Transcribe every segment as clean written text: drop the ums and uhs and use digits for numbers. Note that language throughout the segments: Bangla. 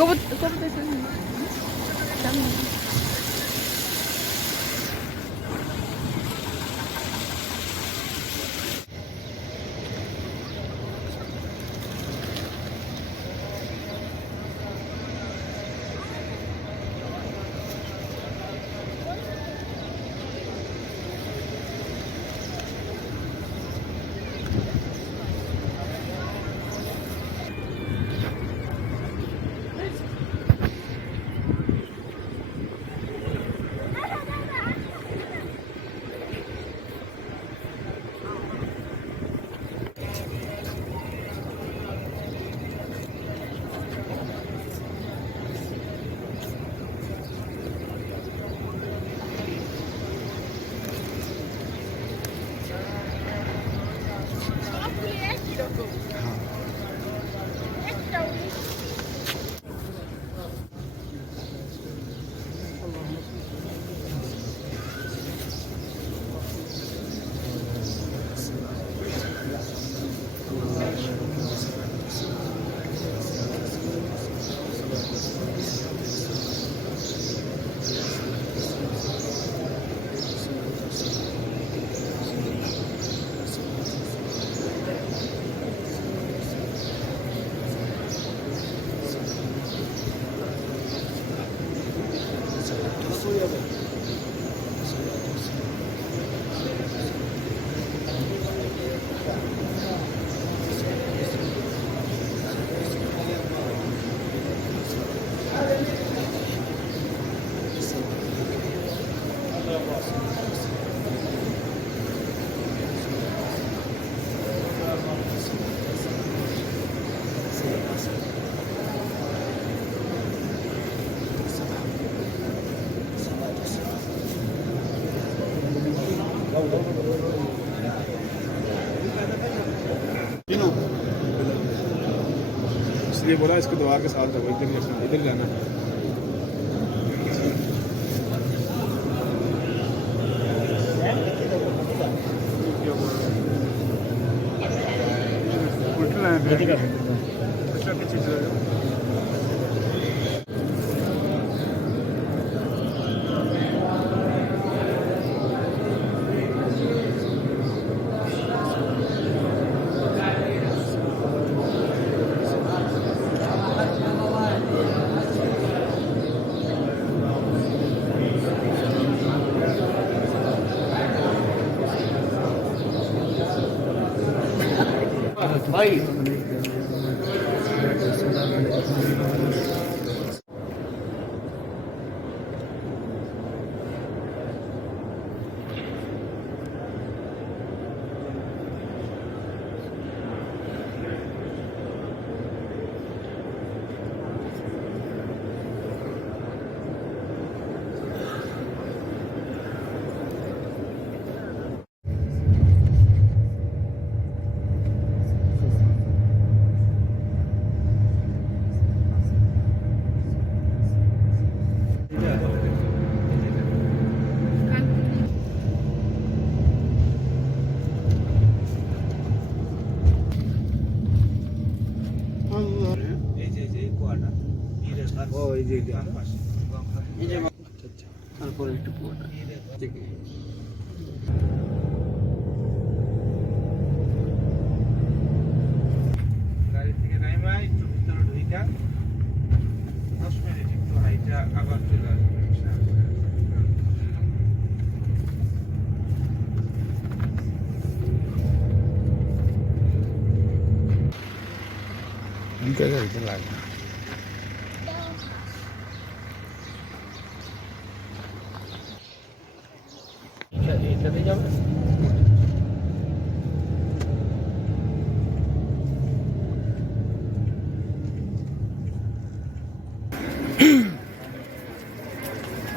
Kobu't इसलिए बोला इसको द्वार के साथ दबो, इधर जाना है। भाई তারপরে একটু পুরোটা থেকে গাড়ি থেকে নাইমা একটু ভিতরে ঢুইকা 10 মিনিট একটু হাইটা আবার চলে আসবে। इनका घर चला गया। এটাতে যাবে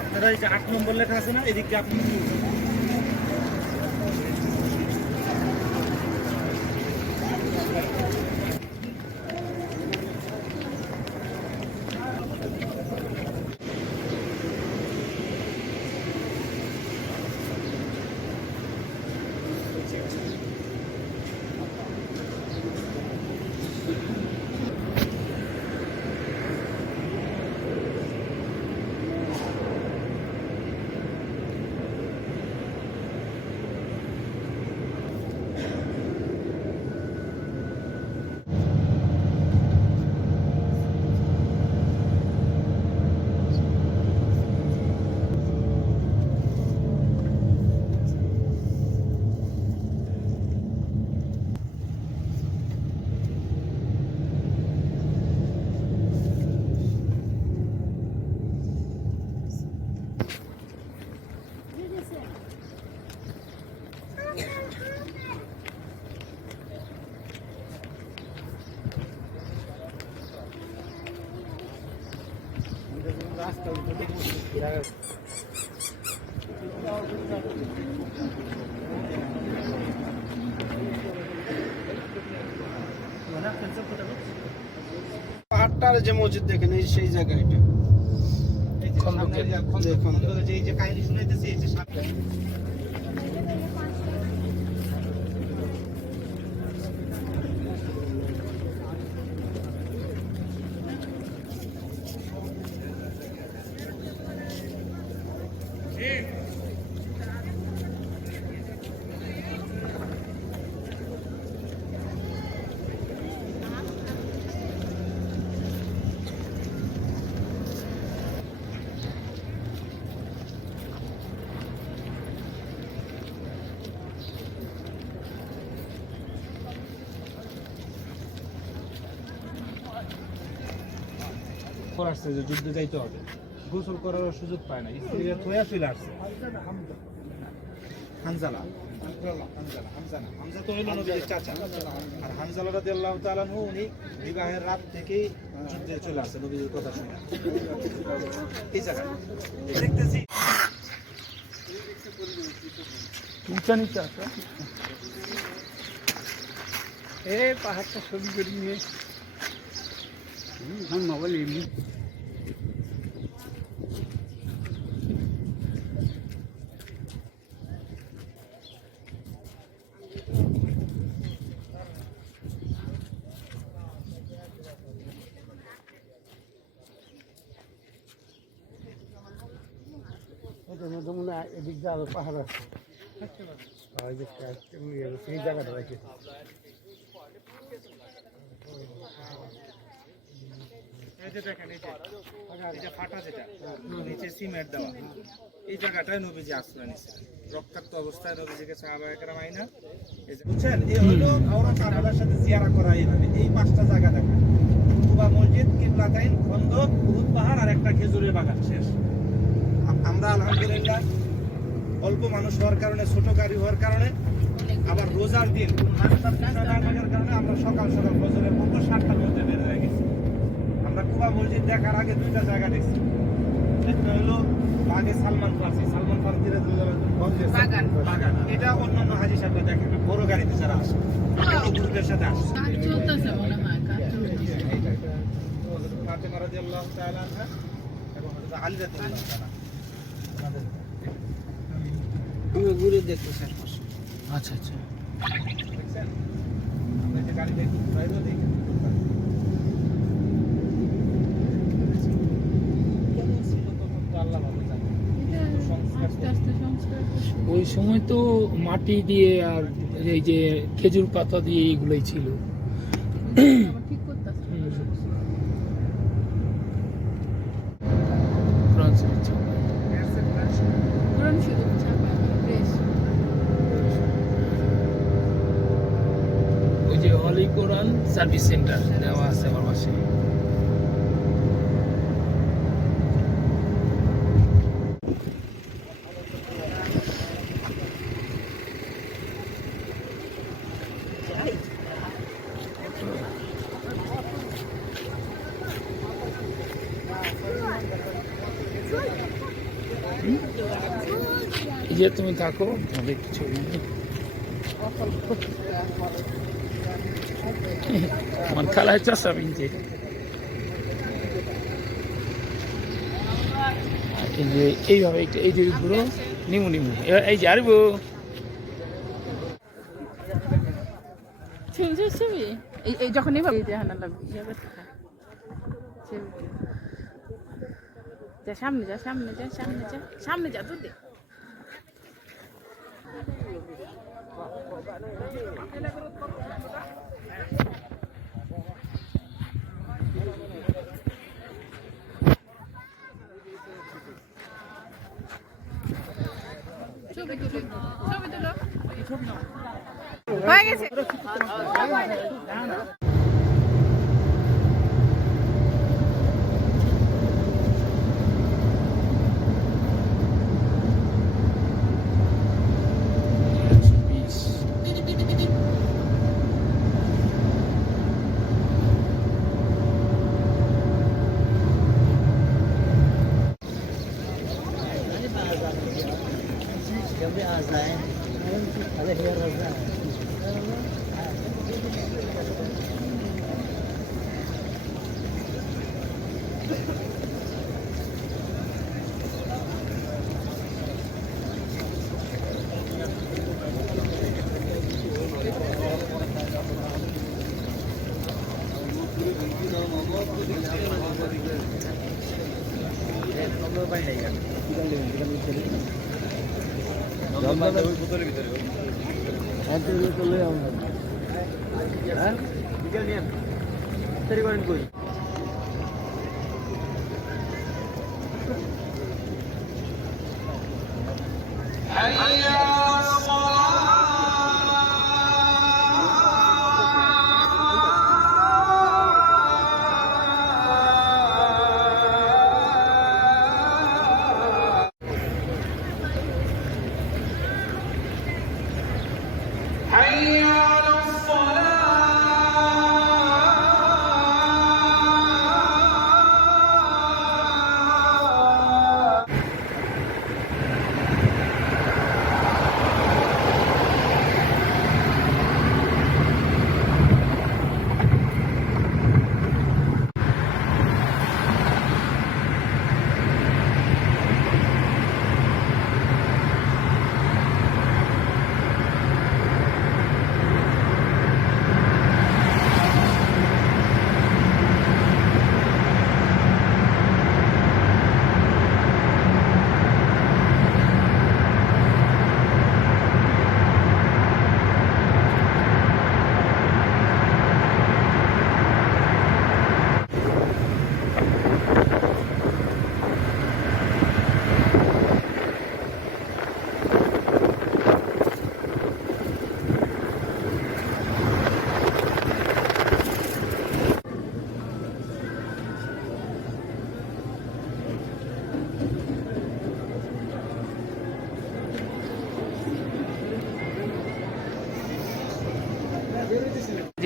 আপনারা এই যে 8 নম্বর লেখা আছে না, এদিকে আপনি রাস্তা উঠে পাহাড়টার যে মসজিদ দেখেন এই সেই জায়গা এটা এই যে কাহিনী শুনাইতেছি এই যে সামনে আসছে যে যুদ্ধে যাইতে হবে, গোসল করার সুযোগ পায় না, স্ত্রীরা থয়া চলে আসছে। হানজালা হামজা তো হইল নবীর চাচা, আর হানজালা রাদিয়াল্লাহু তাআলা আনহু উনি বিবাহের রাত থেকেই যুদ্ধে চলে আসছে নবীর কথা শুনে। এই জায়গায় দেখতেছি উঁচা নিচে আছে এই পাহাড়টা ছবি করে নিয়ে এদিক দিয়ে আরো পাহাড় আছে সেই জায়গাটা আছে এই যে দেখেন এই যে ফাটা যেটা নিচে সিমেন্ট দেওয়া এই জায়গাটায় নবীজি আশ্রয় নিয়েছিলেন রক্তাক্ত অবস্থায় নবীজিকে সাহাবায়ে কেরাম আইনা এই যে বুঝছেন এই হলো আওরাত কাবালার সাথে জিয়ারা করা এইভাবে এই পাঁচটা জায়গা দেখেন কুবা মসজিদ কিবলাতাইন খন্দক উহুদ পাহাড় আর একটা খেজুরের বাগান শেষ আমরা আলহামদুলিল্লাহ অল্প মানুষ হওয়ার কারণে ছোট গাড়ি হওয়ার কারণে আবার রোজার দিন নাস্তার বিষয় না থাকার কারণে আমরা সকাল সকাল ফজরের পূর্ব 7টার মধ্যে বের হয়ে গেছি আমরা কুবা মসজিদ দেখার আগে দুইটা জায়গা দেখছি একটা হলো বাগে সালমান ফার্সি বাগান এটা অন্যান্য হাজি সাহেব দেখেন বড় গাড়িতে যারা আসে গ্রুপের সাথে আসে ফাতেমা রাদিয়াল্লাহু তাআলা আনহা এবং হযরত আলী রাদিয়াল্লাহু তাআলা ঘুরে দেখতে শেষ করছি আচ্ছা আচ্ছা দেখছেন আমরা যে গাড়ি দেখি বাইরেও দেখি আল্লাহ ভালো জানে ওই সময় তো মাটি দিয়ে আর এই যে খেজুর পাতা দিয়ে এগুলোই ছিল ওই যে হলি কোরআন সার্ভিস সেন্টার দেওয়া আছে আমার পাশে এই যে তুমি থাকো তাহলে কিছু আমার খালায় চাষা বিনছে এই যে এইভাবে এই যে ঘুরো নিমু এই যে আরবো এই যখন এভাবে জাহান্নাম লাগবে যা সামনে যা তো দে হয়ে গেছে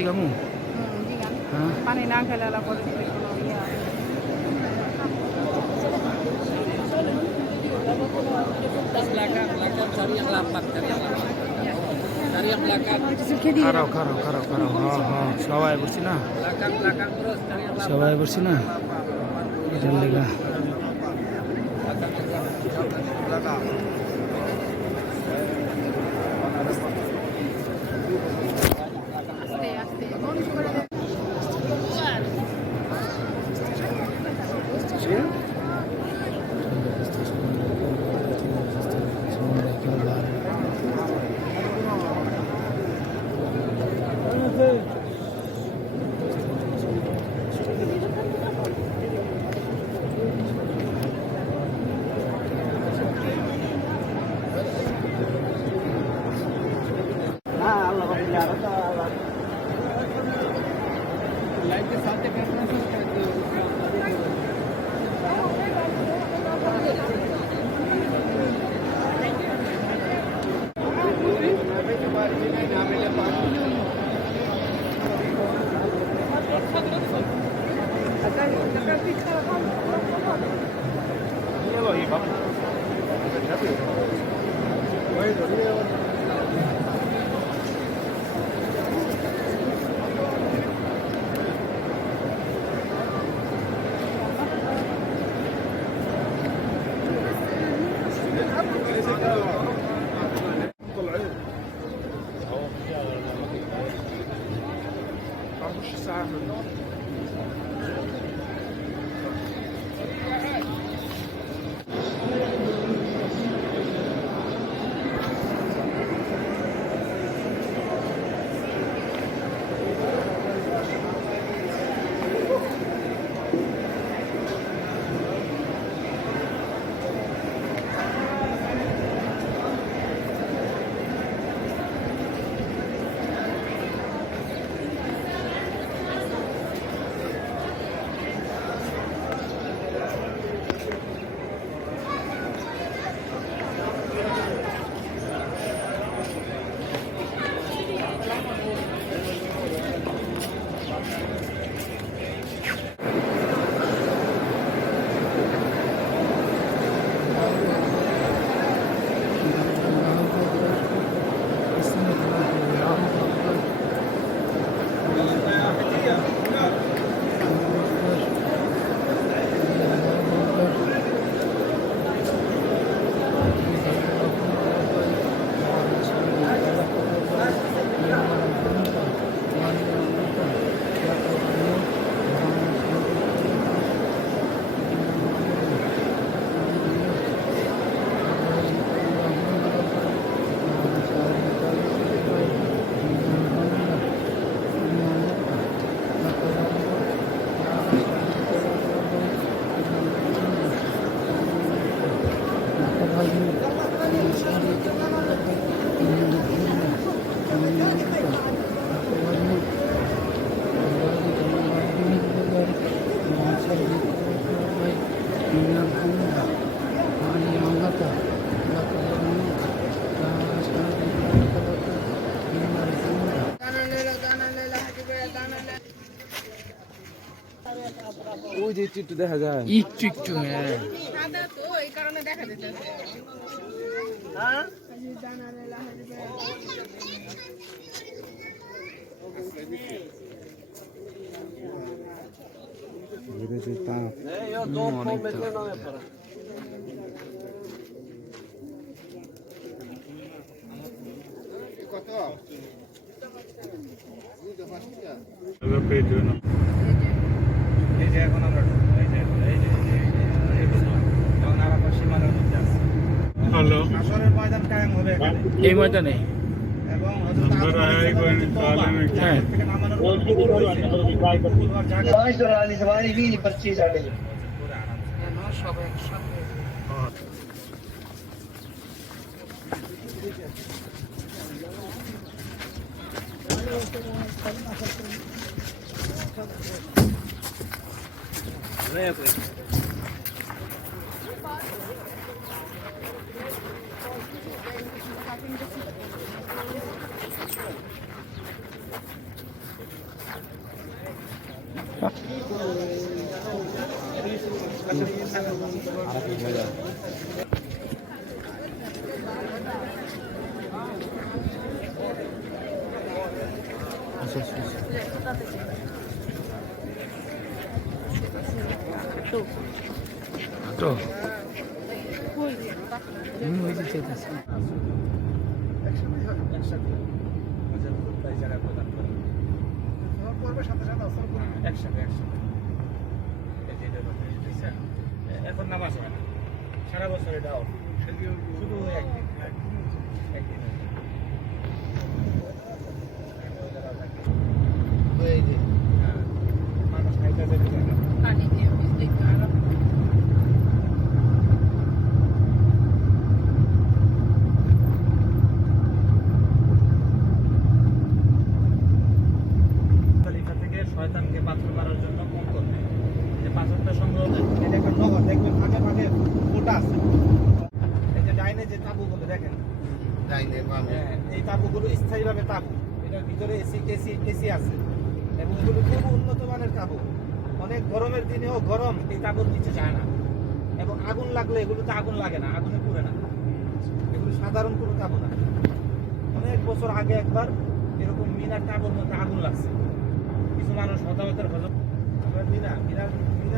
জিগামু হ্যাঁ পানি না খেলে আলা করে দিলে কোনো ইয়ে হবে খারাপ খারাপ খারাপ খারাপ হ্যাঁ হ্যাঁ সবাই বলছি না সবাই বলছি না এটার লেগা আস্তে আস্তে বন্ধ করে দে ওই যে একটু দেখা যায় একটু একটু হ্যাঁ সাদা তো এই কারণে দেখা যেতে এই যে এখন আমরা ঢুকবো, এখন আরাফাত সীমানার মধ্যে আছি। আসরের ময়দান কায়েম হবে এখানে। এই ময়দানে এবং হযরত আদম আলাইহিস সালামের তওবা হ্যাঁ থেকে নামানোর পর কবুল হয়েছে। কবুল হওয়ার জায়গা সব একসাথে তো ওই যে চাইতেছি একসাথে এই জায়গায় প্রদান করে একসাথে একসাথে এই যে এটা দেখছেন? এখন নামাজ হয় না সারা বছর এটা off। শুধু একদিন একদিন এই যে মানুষ খাইতে যেতে চায় না। পানি দিয়ে ভিজলে খারাপ। খলিফা থেকে শয়তানকে পাথর মারার জন্য কোন করবে এই যে পাথরটা সংগ্রহ করে, এটা একটা নহর দেখবেন ফাঁকে ফাঁকে ফোঁটা আছে। এই যে ডাইনে যে তাঁবুগুলো দেখেন, ডাইনে বামে এই তাঁবুগুলো স্থায়ীভাবে তাঁবু, এটার ভিতরে এসি আছে এবং এগুলো খুব উন্নত মানের তাঁবু। অনেক গরমের দিনেও গরম এই তাঁবুর নিচে যায় না এবং আগুন লাগলে এগুলোতে আগুন লাগে না, আগুনে পুড়ে না। এগুলো সাধারণ কোনো তাঁবু না। অনেক বছর আগে একবার এরকম মিনার তাঁবুর মধ্যে আগুন লাগছে, কিছু মানুষ হতাহতের খবর। আমরা মিনার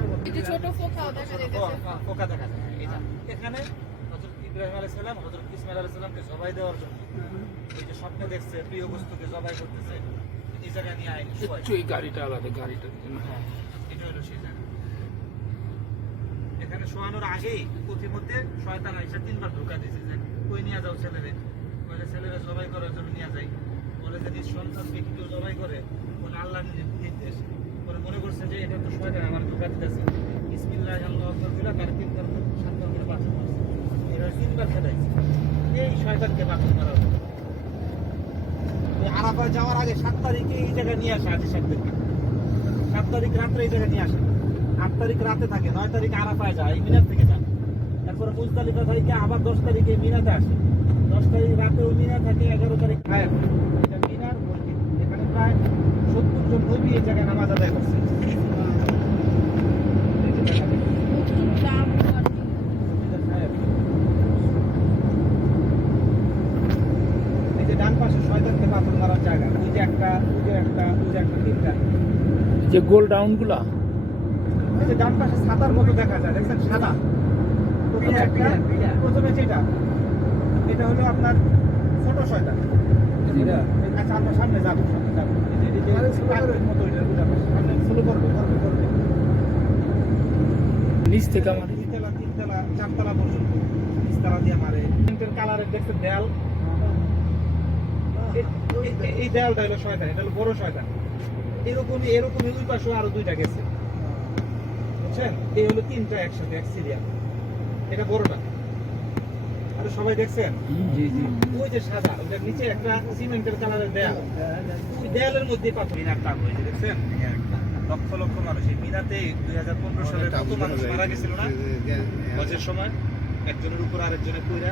মধ্যে এই যে ছোট ফোকাও দেখা যাইতেছে। পোকা দেখা যায়। এটা এখানে হযরত ইব্রাহিম আলাইহিস সালাম হযরত ইসমাঈল আলাইহিস সালামকে জবাই দেওয়ার জন্য এই যে স্বপ্নে দেখছে প্রিয় বস্তুকে জবাই করতেছে, এই জায়গায় নিয়ে আয় শোয়। একটু এই গাড়িটা আলাদা গাড়িটা হ্যাঁ, এটা হলো সেই জায়গা। এখানে শোয়ানোর আগেই পথিমধ্যে শয়তান আইসা 3 বার ধোঁকা দিয়েছে যে কই নিয়ে যাও ছেলেরে, বলে ছেলেরে জবাই করার জন্য নিয়ে যাই। বলে যে নিজ সন্তানকে কেউ জবাই করে, বলে আল্লাহ নির্দেশ। পরে মনে করছে যে এটা তো শয়তান আমার ধোঁকা দিতেছে, বিসমিল্লাহ আল্লাহু আকবার বলে তার 3 বার 7 বার করে পাথর মারছে। এরা 3 বার খেদাইছে এই শয়তানকে পাথর মারার জন্য। আরাফায় যাওয়ার আগে 7 তারিখে এই জায়গায় নিয়ে আসে হাজী সাহেবদেরকে। 7 তারিখ রাত্রে এই জায়গায় নিয়ে আসে, 8 তারিখ রাতে থাকে, 9 তারিখ আরাফায় যায়, এই মিনার থেকে যান। তারপরে মুজদালিফা থেকে আবার 10 তারিখে মিনাতে আসে, 10 তারিখ রাতে ওই মিনা থাকে, 11 তারিখ গায়েব। এটা মিনার মসজিদ। এখানে প্রায় 70 জন নবী এই জায়গায় নামাজ আদায় করছে। এই যে জায়গা দেখুন, দাম আর কি। এটা গায়েব। এই যে ডান পাশে শয়তানকে পাথর মারার জায়গা, ওই যে একটা, ওই যে একটা, ওই যে একটা, 3টা। যে গোল ডাউন গুলা এই যে ডান পাশে ছাতার মতো দেখা যায়, দেখছেন সাদা। প্রথমে যেটা, এটা হলো আপনার ছোট শয়তান। আচ্ছা আমরা সামনে যাবো, সামনে যাবো। এই যে পার্কের মতো এটা, সামনে স্লো করবে। নিচ থেকে আমার 2 তলা 3 তলা 4 তলা পর্যন্ত নিচতলা দিয়ে মারে। প্রিন্টের কালারের দেখছেন দেয়াল, এই দেয়ালটা হলো শয়তান, এটা হলো বড় শয়তান। এরকমই ওই পাশেও আরো 2টা গেছে, বুঝছেন? এই হলো 3টা একসাথে এক সিরিয়াল, এটা বড়টা। আরে সবাই দেখছেন? জি জি ওই যে সাদা, ওটার নিচে একটা সিমেন্টের কালারের দেয়াল, ওই দেয়ালের মধ্যে পাথর। মিনার টাক হয়েছে, দেখছেন? লক্ষ লক্ষ মানুষ এই মিনাতে 2015 সালে কত মানুষ মারা গেছিল না হজের সময়, একজনের উপর আরেকজনের কইরা।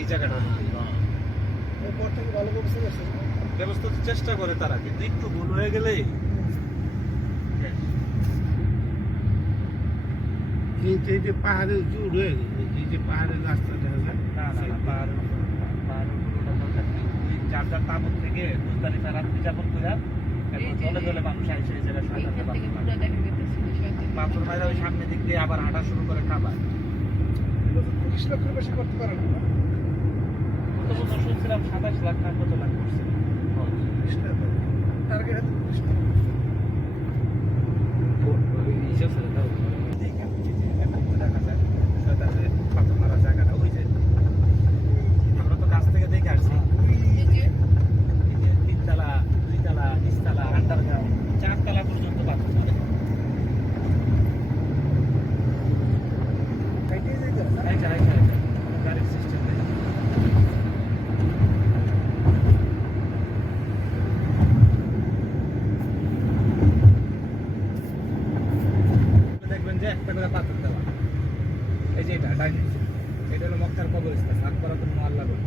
এই জায়গাটা ব্যবস্থা তো চেষ্টা করে তারা, কিন্তু একটু ভুল হয়ে গেলে এই যে পাহাড়ের জুড় হয়ে গেছে, এই যে পাহাড়ের রাস্তা দেখা যায় পাহাড়ের উপর দরকার নেই। ওই যার তাবুক থেকে মুজদালিফা রাত্রি যাপন করে এখন দলে দলে মানুষ আসে এই জায়গায় শয়তানকে এইখান থেকে পাথর পুরো মারে। দেখা যাইতেছে শয়তান। পাথর মারা ওই সামনের দিক দিয়ে আবার হাঁটা শুরু করে কাবা। 30 লক্ষের বেশি করতে পারে না। কত বছর শুনছিলাম 27 লাখ না কত লাখ করছে। টার্গেট দেখা যায় শয়তানের পাথর মারা জায়গাটা ওই যে আমরা তো গাছ থেকে দেখে আসছি। এই যে এই যে 3 তলা 2 তলা নিচতলা আন্ডারগ্রাউন্ড 4 তলা পর্যন্ত পাথর মারে। এই যে গাড়ির সিস্টেম দেখবেন যে একটা করে পাথর দেওয়া। এই যে এটা ডাইনিং, এটা হলো মক্কার কবরস্থান, আকবরাতুল মুআল্লা বলে।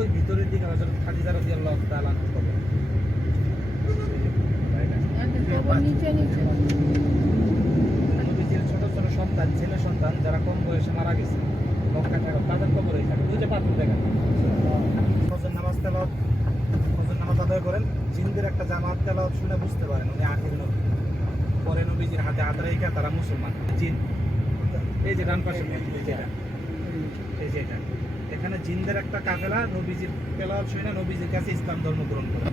ওই ভিতরের দিকে হযরত খাদিজা রাদিয়াল্লাহু তাআলা কবর। এই যে এটা। নিচে নিচে নবীজির ছোট ছোট সন্তান ছেলে সন্তান যারা কম বয়সে মারা গেছে মক্কা থেকে তাদের কবর এখানে ওই যে পাথর দেখেন ফজর নামাজ তেলাওয়াত ফজর নামাজ আদায় করেন জিনদের একটা জামাত তেলাওয়াত শুনে বুঝতে পারেন উনি আখির নবী পরে নবীজির হাতে হাত রেখে তারা মুসলমান জিন এই যে ডান পাশে এই যে এটা এখানে জিনদের একটা কাফেলা নবীজির তেলাওয়াত শুনে নবীজির কাছে ইসলাম ধর্ম গ্রহণ করে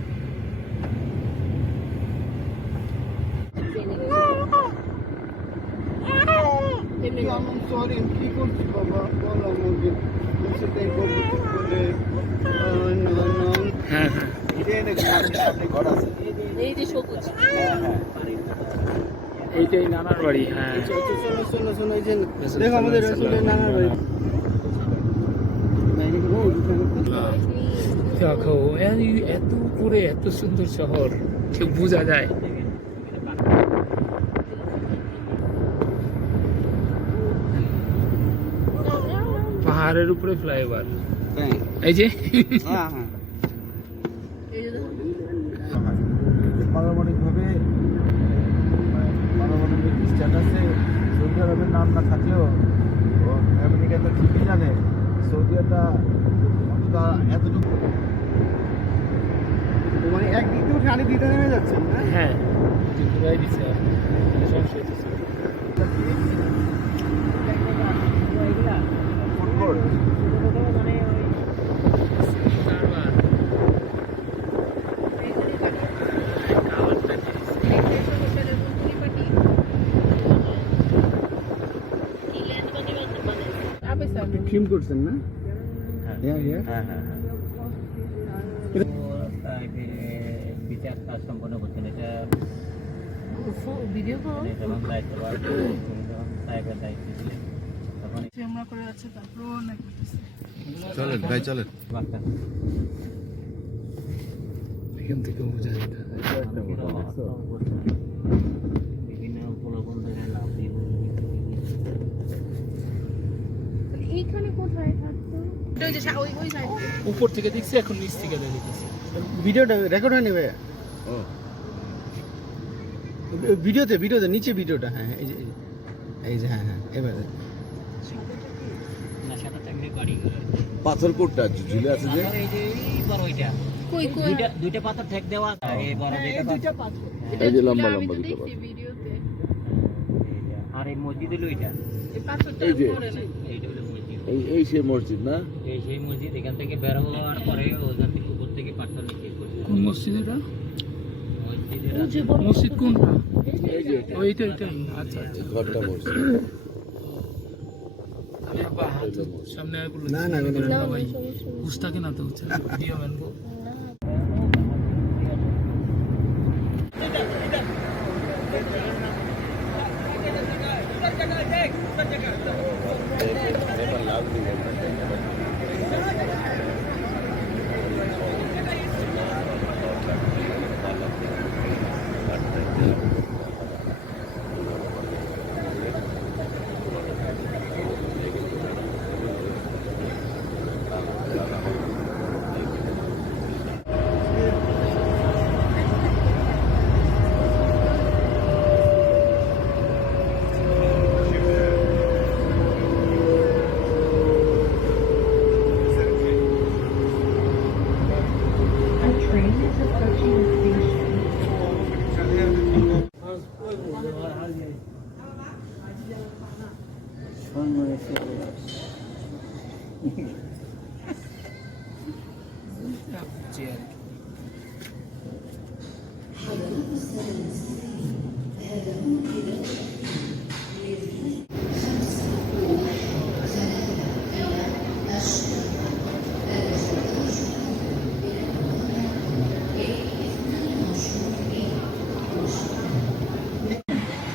কি করছি বাবা বলো আমাকে সেটাই করবো হ্যাঁ হ্যাঁ এই যে সবুজ এইটাই নানার বাড়ি হ্যাঁ দেখো আমাদের রসুলের নানার বাড়ি দেখো এত উপরে এত সুন্দর শহর কেউ বোঝা যায় পাহাড়ের উপরে ফ্লাইওভার এই যে পারমাণবিকভাবে পারমাণবিক স্ট্যাটাসে সৌদি আরবের নাম না থাকলেও ও আমেরিকা তো ঠিকই জানে সৌদি আরবটা অন্তত এতটুকু মানে একদিক থেকে উঠে আরেক দিকে নেমে যাচ্ছে হ্যাঁ ঘুরাই দিছে সমস্যা হইতেছে ফুটবল ফিল্ম করছেন না হ্যাঁ বিচারটা সম্পন্ন করছেন এটা ভিডিও করো যখন দায়িত্ব সাহেবের দায়িত্ব ছিলেন তখন আমরা করে যাচ্ছে তারপর অনেক চলেন ভাই চলেন বার্তা এখান থেকে বোঝা যায় না বিভিন্ন প্রলোভন থেকে লাভ দিয়ে এইখানে কোথায় থাকতো ওই যে ওই সাইড উপর থেকে দেখছি এখন নিচ থেকে দেখতেছি ভিডিওটা রেকর্ড হয়নি ভাই ও ভিডিওতে নিচে ভিডিওটা হ্যাঁ এই যে হ্যাঁ এবারে না সাথে থাকলে গাড়ি পাথর কোটটা ঝুলে আছে যে এই যে বড় ওইটা কই কই দুইটা পাতা ঠেক দেওয়া এই বড় দুইটা পাথর এই যে লম্বা আমি লম্বা তো দুটো দেখছি ভিডিওতে আর এই মসজিদ হলো এটা এই পাথরটা এই যে। পড়ে না এইটা হলো মসজিদ এই সেই মসজিদ না এই সেই মসজিদ এখান থেকে বের হওয়ার পরে ওখান থেকে উপর থেকে পাথর নিক্ষেপ করছে কোন মসজিদ এটা মসজিদের মসজিদ কোনটা এই যে ওইটা আচ্ছা আচ্ছা ঘরটা মসজিদ সামনে আর না, না, না ভাই বুঝতাকে না তো হচ্ছে ভিডিও বানবো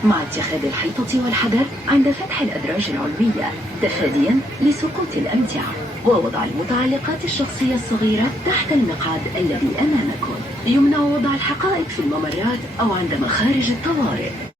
مع اتخاذ الحيطة والحذر عند فتح الأدراج العلوية تفاديا لسقوط الأمتعة ووضع المتعلقات الشخصية الصغيرة تحت المقعد الذي أمامكم. يمنع وضع الحقائب في الممرات أو عند مخارج الطوارئ.